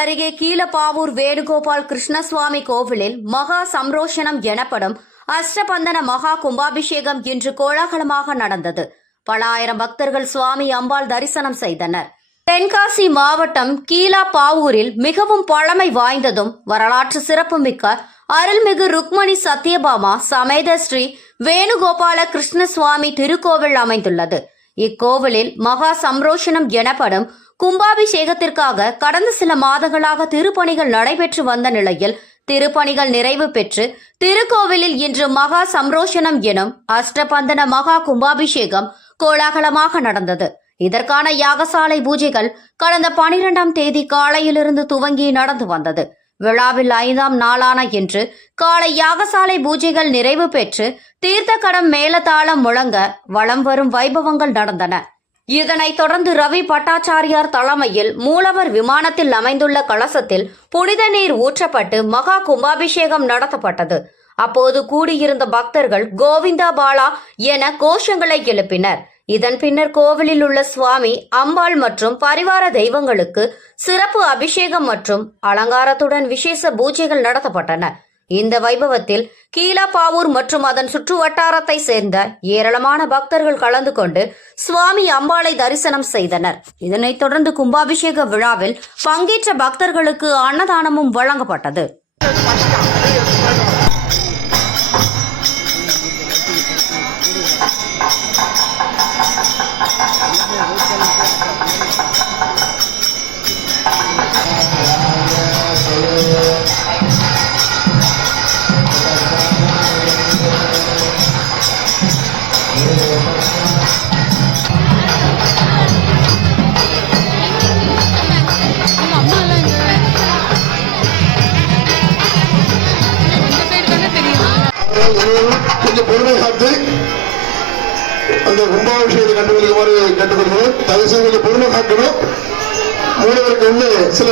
அருகே கீழப்பாவூர் வேணுகோபால் கிருஷ்ணசுவாமி கோவிலில் மகா சம்ரோஷனம் எனப்படும் அஷ்டபந்தன மகா கும்பாபிஷேகம் இன்று கோலாகலமாக நடந்தது. பல ஆயிரம் பக்தர்கள் சுவாமி அம்பாள் தரிசனம் செய்தனர். தென்காசி மாவட்டம் கீழப்பாவூரில் மிகவும் பழமை வாய்ந்ததும் வரலாற்று சிறப்புமிக்க அருள்மிகு ருக்மணி சத்யபாமா சமேத ஸ்ரீ வேணுகோபால கிருஷ்ணசுவாமி திருக்கோவில் அமைந்துள்ளது. இக்கோவிலில் மகா சம்ரோஷனம் எனப்படும் கும்பாபிஷேகத்திற்காக கடந்த சில மாதங்களாக திருப்பணிகள் நடைபெற்று வந்த நிலையில் திருப்பணிகள் நிறைவு பெற்று திருக்கோவிலில் இன்று மகா சம்ரோஷனம் எனும் அஷ்டபந்தன மகா கும்பாபிஷேகம் கோலாகலமாக நடந்தது. இதற்கான யாகசாலை பூஜைகள் கடந்த 12ஆம் தேதி காலையிலிருந்து துவங்கி நடந்து வந்தது. விழாவில் 5ஆம் நாளான இன்று காலை யாகசாலை பூஜைகள் நிறைவு பெற்று தீர்த்தக்கடம் மேலதாளம் முழங்க வலம் வரும் வைபவங்கள் நடந்தன. இதனைத் தொடர்ந்து ரவி பட்டாச்சாரியார் தலைமையில் மூலவர் விமானத்தில் அமைந்துள்ள கலசத்தில் புனித நீர் ஊற்றப்பட்டு மகா கும்பாபிஷேகம் நடத்தப்பட்டது. அப்போது கூடியிருந்த பக்தர்கள் கோவிந்தா பாலா என கோஷங்களை எழுப்பினர். இதன் பின்னர் கோவிலில் உள்ள சுவாமி அம்பாள் மற்றும் பரிவார தெய்வங்களுக்கு சிறப்பு அபிஷேகம் மற்றும் அலங்காரத்துடன் விசேஷ பூஜைகள் நடத்தப்பட்டன. இந்த வைபவத்தில் கீழப்பாவூர் மற்றும் அதன் சுற்று வட்டாரத்தை சேர்ந்த ஏராளமான பக்தர்கள் கலந்து கொண்டு சுவாமி அம்பாளை தரிசனம் செய்தனர். இதனைத் தொடர்ந்து கும்பாபிஷேக விழாவில் பங்கேற்ற பக்தர்களுக்கு அன்னதானமும் வழங்கப்பட்டது. கொஞ்சம் பொறுமை காத்து அந்த கும்பாபிஷேகத்தை கண்டுபிடிக்குமாறு கேட்டுக்கொள்கிறோம். தயவு செய்து கொஞ்சம் பொறுமை காக்கணும். மூலவருக்கு உள்ள சில